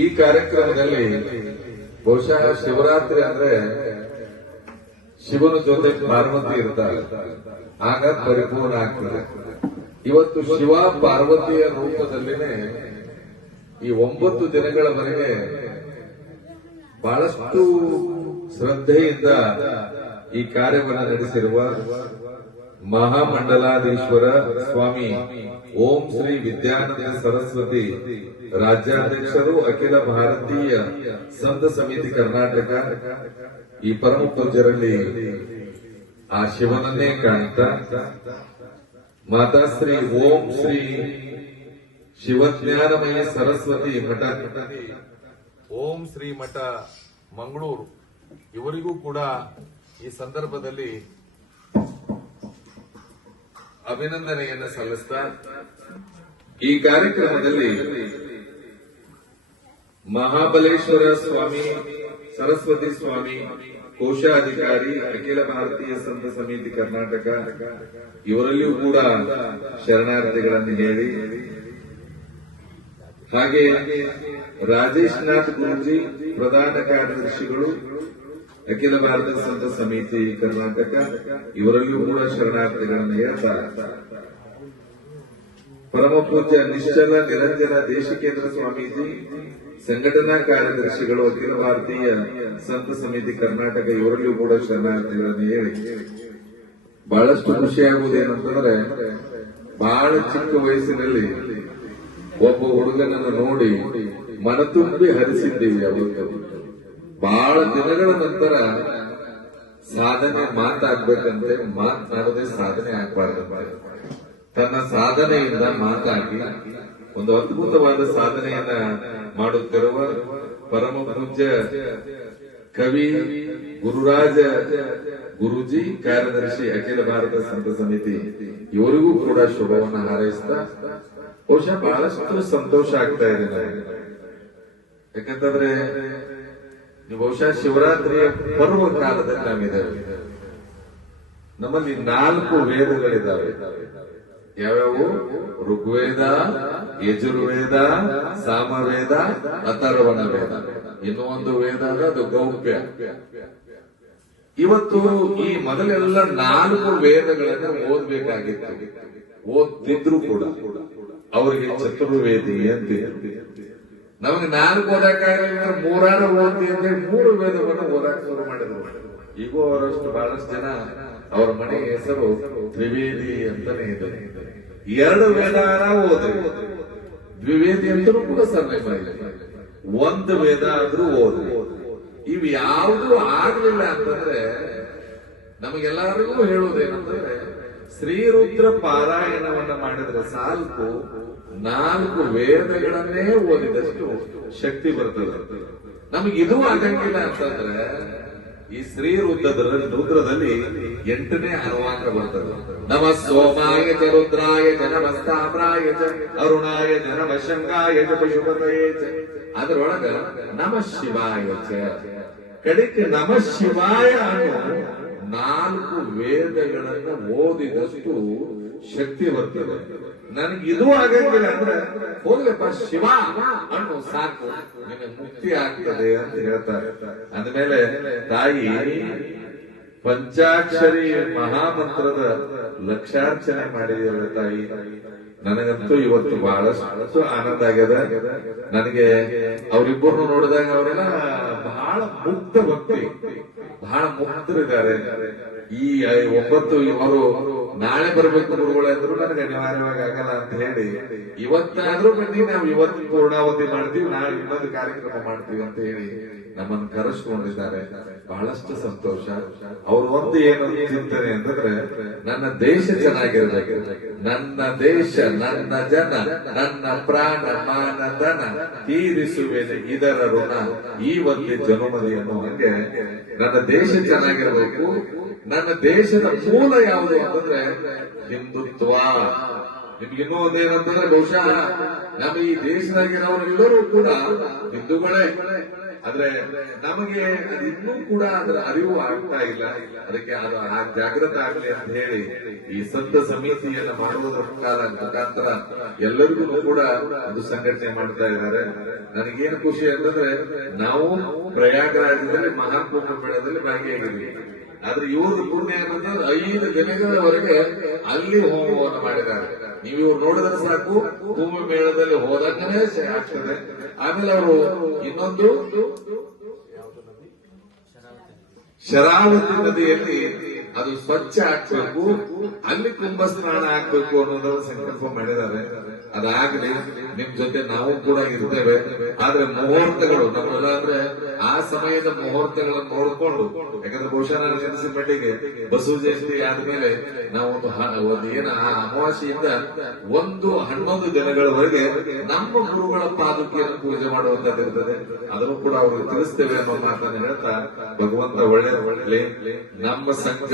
ಈ ಕಾರ್ಯಕ್ರಮದಲ್ಲಿ ಬಹುಶಃ ಶಿವರಾತ್ರಿ ಅಂದ್ರೆ ಶಿವನ ಜೊತೆ ಪಾರ್ವತಿ ಇರ್ತಾರೆ, ಆಗ ಪರಿಪೂರ್ಣ ಆಗ್ತದೆ. ಇವತ್ತು ಶಿವ ಪಾರ್ವತಿಯ ರೂಪದಲ್ಲಿನೇ ಈ 9 ದಿನಗಳವರೆಗೆ ಬಹಳಷ್ಟು ಶ್ರದ್ಧೆಯಿಂದ ಈ ಕಾರ್ಯವನ್ನು ನಡೆಸಿರುವ ಮಹಾಮಂಡಲಾಧೀಶ್ವರ ಸ್ವಾಮಿ ಓಂ ಶ್ರೀ ವಿದ್ಯಾನಂದ ಸರಸ್ವತಿ ರಾಜ್ಯಾಧ್ಯಕ್ಷರು, ಅಖಿಲ ಭಾರತೀಯ ಸಂತ ಸಮಿತಿ ಕರ್ನಾಟಕ, ಈ ಪರಮ ಪೂಜ್ಯರಲ್ಲಿ ಆ ಶಿವನನ್ನೇ ಕಾಣ್ತಾ ಮಾತಾಶ್ರೀ ಓಂ ಶ್ರೀ ಶಿವಜ್ಞಾನಮಯ ಸರಸ್ವತಿ ಮಠ, ಓಂ ಶ್ರೀ ಮಠ ಮಂಗಳೂರು ಇವರಿಗೂ ಕೂಡ ಈ ಸಂದರ್ಭದಲ್ಲಿ ಅಭಿನಂದನೆಯನ್ನು ಸಲ್ಲಿಸ್ತಾ, ಈ ಕಾರ್ಯಕ್ರಮದಲ್ಲಿ ಮಹಾಬಲೇಶ್ವರ ಸ್ವಾಮಿ, ಸರಸ್ವತಿ ಸ್ವಾಮಿ ಕೋಶಾಧಿಕಾರಿ, ಅಖಿಲ ಭಾರತೀಯ ಸಂತ ಸಮಿತಿ ಕರ್ನಾಟಕ ಇವರಲ್ಲಿಯೂ ಕೂಡ ಶರಣಾರ್ಥಿಗಳನ್ನು ಹೇಳಿ, ಹಾಗೆ ರಾಜೇಶ್ ನಾಥ್ ಗುರೂಜಿ ಪ್ರಧಾನ ಕಾರ್ಯದರ್ಶಿಗಳು, ಅಖಿಲ ಭಾರತ ಸಂತ ಸಮಿತಿ ಕರ್ನಾಟಕ ಇವರಲ್ಲಿಯೂ ಕೂಡ ಶರಣಾರ್ಥಿಗಳನ್ನು ಹೇಳ್ತಾರೆ. ಪರಮ ಪೂಜ್ಯ ನಿಶ್ಚಲ ನಿರಂಜನ ದೇಶಿಕೇಂದ್ರ ಸ್ವಾಮೀಜಿ ಸಂಘಟನಾ ಕಾರ್ಯದರ್ಶಿಗಳು, ಅಖಿಲ ಭಾರತೀಯ ಸಂತ ಸಮಿತಿ ಕರ್ನಾಟಕ ಇವರಲ್ಲಿಯೂ ಕೂಡ ಶರಣಾರ್ಥಿಗಳನ್ನು ಹೇಳಿ ಬಹಳಷ್ಟು ಖುಷಿಯಾಗುವುದೇನಂತಂದ್ರೆ, ಬಹಳ ಚಿಕ್ಕ ವಯಸ್ಸಿನಲ್ಲಿ ಒಬ್ಬ ಹುಡುಗನನ್ನು ನೋಡಿ ಮನತುಂಬಿ ಹರಿಸಿದ್ದೀವಿ. ಅವತ್ತು ಬಹಳ ದಿನಗಳ ನಂತರ ಸಾಧನೆ ಮಾತಾಡ್ಬೇಕಂತೆ, ಮಾತನಾಡದೆ ಸಾಧನೆ ಆಗ್ಬಾರ್ದಂತೆ. ತನ್ನ ಸಾಧನೆಯಿಂದ ಮಾತಾಡಿ ಒಂದು ಅದ್ಭುತವಾದ ಸಾಧನೆಯನ್ನ ಮಾಡುತ್ತಿರುವ ಪರಮ ಪೂಜ್ಯ ಕವಿ ಗುರುರಾಜ ಗುರೂಜಿ ಕಾರ್ಯದರ್ಶಿ, ಅಖಿಲ ಭಾರತ ಸಂತ ಸಮಿತಿ ಇವರಿಗೂ ಕೂಡ ಶುಭವನ್ನು ಹಾರೈಸ್ತಾ, ಬಹುಶಃ ಬಹಳಷ್ಟು ಸಂತೋಷ ಆಗ್ತಾ ಇದೆ ನನಗೆ. ಯಾಕಂತಂದ್ರೆ ಬಹುಶಃ ಶಿವರಾತ್ರಿಯ ಪರ್ವ ಕಾಲದಲ್ಲಿ ನಾವಿದ್ದೇವೆ. ನಮ್ಮಲ್ಲಿ 4 ವೇದಗಳಿದ್ದಾವೆ. ಯಾವ್ಯಾವು? ಋಗ್ವೇದ, ಯಜುರ್ವೇದ, ಸಾಮವೇದ, ಅಥರ್ವಣ ವೇದ. ಇನ್ನೂ ಒಂದು ವೇದ ಅದು ಗೌಪ್ಯ. ಇವತ್ತು ಈ ಮೊದಲೆಲ್ಲ 4 ವೇದಗಳನ್ನು ಓದ್ಬೇಕಾಗಿತ್ತು. ಓದ್ತಿದ್ರು ಕೂಡ ಅವರಿಗೆ ಚತುರ್ವೇದಿ ಅಂತ. ನಮಗೆ 4 ಓದಕ್ಕಾಗಲಿಲ್ಲ, 3 ಓದಿ ಅಂದ್ರೆ 3 ವೇದವನ್ನು ಓದಕ್ಕೆ ಶುರು ಮಾಡಿದ್ರು. ಈಗೂ ಅವರಷ್ಟು ಬಹಳಷ್ಟು ಜನ ಅವರ ಮನೆಯ ಹೆಸರು ತ್ರಿವೇದಿ ಅಂತಾನೆ ಇದೆ. 2 ವೇದ ಓದ್ರಿ, ದ್ವಿವೇದಿ ಅಂತಲೂ ಕೂಡ ಸರ್ವೆ ಮಾಡಿಲ್ಲ. 1 ವೇದ ಆದ್ರೂ ಓದ್ರಿ. ಇವು ಯಾವುದು ಆಗ್ಲಿಲ್ಲ ಅಂತಂದ್ರೆ ನಮಗೆಲ್ಲರಿಗೂ ಹೇಳುವುದೇನಂತಂದ್ರೆ, ಶ್ರೀರುದ್ರ ಪಾರಾಯಣವನ್ನ ಮಾಡಿದ್ರೆ ಸಾಲ್ಕು 4 ವೇದಗಳನ್ನೇ ಓದಿದಷ್ಟು ಶಕ್ತಿ ಬರ್ತದೆ. ನಮಗಿದು ಆಗಂಗಿಲ್ಲ ಅಂತಂದ್ರೆ ಈ ಶ್ರೀ ರುದ್ರದಲ್ಲಿ 8ನೇ ಅನುವಾಕ ಬರ್ತದೆ. ನಮ ಸೋಮಾಯ ಚ ರುದ್ರಾಯ ಚ ನಮಸ್ತಾಮ್ರಾಯ ಚ ಅರುಣಾಯ ಚ ನಮ ಶಂಗಾಯ ಚ ಪಶುಪತಯೇ ಚ. ಅದರೊಳಗ ನಮ ಶಿವಾಯ ಚ, ಕಡೆಗೆ ನಮ ಶಿವಾಯ ಅನ್ನೋ 4 ವೇದಗಳನ್ನು ಓದಿದಷ್ಟು ಶಕ್ತಿ ಬರ್ತದೆ. ನನಗಿದು ಆಗಂಗಿಲ್ಲ ಅಂದ್ರೆ ಹೋಗ್ಲಪ್ಪ ಶಿವ ಅನ್ನೋ ಸಾಕು, ನಿಮಗೆ ಮುಕ್ತಿ ಆಗ್ತದೆ ಅಂತ ಹೇಳ್ತಾರೆ. ಅಂದಮೇಲೆ ತಾಯಿ ಪಂಚಾಕ್ಷರಿ ಮಹಾಮಂತ್ರದ ಲಕ್ಷಾರ್ಚನೆ ಮಾಡಿದೆಯಲ್ಲ ತಾಯಿ, ನನಗಂತೂ ಇವತ್ತು ಬಹಳಷ್ಟು ಆನಂದ ಆಗ್ಯದ. ನನಗೆ ಅವರಿಬ್ಬರನ್ನು ನೋಡಿದಾಗ ಅವರೆಲ್ಲ ಬಹಳ ಮುಕ್ತ ಭಕ್ತಿ, ಬಹಳ ಮುಕ್ತರಿದ್ದಾರೆ. ಈ 9 ಇವರು ನಾಳೆ ಬರ್ಬೇಕು ಗುರುಗಳೇ ಅಂದ್ರು ನನಗೆ ಅನಿವಾರ್ಯವಾಗಿ ಆಗಲ್ಲ ಅಂತ ಹೇಳಿ ಇವತ್ತಾದ್ರೂ ಬನ್ನಿ, ನಾವು ಇವತ್ತು ಪೂರ್ಣಾವಧಿ ಮಾಡ್ತೀವಿ, ನಾಳೆ ಇನ್ನೊಂದು ಕಾರ್ಯಕ್ರಮ ಮಾಡ್ತೀವಿ ಅಂತ ಹೇಳಿ ನಮ್ಮನ್ನು ಕರೆಸ್ಕೊಂಡಿದ್ದಾರೆ. ಬಹಳಷ್ಟು ಸಂತೋಷ. ಅವ್ರು ಒಂದು ಏನು ಚಿಂತನೆ ಅಂತಂದ್ರೆ, ನನ್ನ ದೇಶ ಚೆನ್ನಾಗಿರ್ಬೇಕು, ನನ್ನ ದೇಶ, ನನ್ನ ಜನ, ನನ್ನ ಪ್ರಾಣ ಮಾನ ಧನ ತೀರಿಸುವೆನೆ ಇದರ ಋಣ ಈ ಒಂದು ಜನುಮದಿ ಅನ್ನೋ ಹಂಗೆ ನನ್ನ ದೇಶ ಚೆನ್ನಾಗಿರ್ಬೇಕು. ನನ್ನ ದೇಶದ ಮೂಲ ಯಾವುದು ಅಂತಂದ್ರೆ ಹಿಂದುತ್ವ. ನಿಮ್ಗಿನ್ನೂ ಒಂದೇನಂತಂದ್ರೆ ಬಹುಶಃ ನಮ್ಮ ಈ ದೇಶದಾಗಿರೋರೆಲ್ಲರೂ ಕೂಡ ಹಿಂದೂಗಳೇ, ಆದ್ರೆ ನಮಗೆ ಇನ್ನೂ ಕೂಡ ಅದರ ಅರಿವು ಆಗ್ತಾ ಇಲ್ಲ. ಅದಕ್ಕೆ ಅದು ಆ ಜಾಗೃತ ಆಗ್ಲಿ ಅಂತ ಹೇಳಿ ಈ ಸಂತ ಸಮಿತಿಯನ್ನ ಮಾಡುವುದರ ಮುಖಾಂತರ ಎಲ್ಲರಿಗೂ ಕೂಡ ಅದು ಸಂಘಟನೆ ಮಾಡ್ತಾ ಇದ್ದಾರೆ. ನನಗೇನು ಖುಷಿ ಅಂತಂದ್ರೆ ನಾವು ಪ್ರಯಾಗರಾಜದಲ್ಲಿ ಮಹಾಕುಂಭ ಮೇಳದಲ್ಲಿ ಭಾಗಿಯಾಗಿದ್ದೀವಿ. ಆದ್ರೆ ಇವರು ಪುಣ್ಯ ಏನಂತಂದ್ರೆ 5 ದಿನಗಳವರೆಗೆ ಅಲ್ಲಿ ಹೋಮವನ್ನು ಮಾಡಿದ್ದಾರೆ. ನೀವು ಇವ್ರು ನೋಡಿದ್ರೆ ಸಾಕು, ಕುಂಭ ಮೇಳದಲ್ಲಿ ಹೋದಂಗನೇ ಆಗ್ತದೆ. ಆಮೇಲೆ ಅವರು ಇನ್ನೊಂದು ಶರಾವತಿ ನದಿಯಲ್ಲಿ ಅದು ಸ್ವಚ್ಛ ಆಗ್ಬೇಕು, ಅಲ್ಲಿ ಕುಂಭ ಸ್ನಾನ ಆಗ್ಬೇಕು ಅನ್ನೋದರ ಸಂಕಲ್ಪ ಮಾಡಿದ್ದಾರೆ. ಅದಾಗಲಿ, ನಿಮ್ ಜೊತೆ ನಾವು ಕೂಡ ಇರ್ತೇವೆ. ಆದ್ರೆ ಮುಹೂರ್ತಗಳು ನಮ್ಮೆಲ್ಲ ಅಂದ್ರೆ ಆ ಸಮಯದ ಮುಹೂರ್ತಗಳನ್ನು ನೋಡಿಕೊಂಡು, ಯಾಕಂದ್ರೆ ಬಹುಶಃ ನನಗೆ ಅನಿಸಿದ ಮಟ್ಟಿಗೆ ಬಸವ ಜಯಂತಿ ಆದ್ಮೇಲೆ ನಾವು ಒಂದು ಏನು ಆ ಅಮಾವಾಸ್ಯೆಯಿಂದ 11 ದಿನಗಳವರೆಗೆ ನಮ್ಮ ಗುರುಗಳ ಪಾದುಕೆಯನ್ನು ಪೂಜೆ ಮಾಡುವಂತದ್ದಿರ್ತದೆ. ಅದನ್ನು ಕೂಡ ಅವರು ತಿಳಿಸ್ತೇವೆ ಅನ್ನೋ ಮಾತನ್ನು ಹೇಳ್ತಾ, ಭಗವಂತ ಒಳ್ಳೆ ನಮ್ಮ ಸಂಘ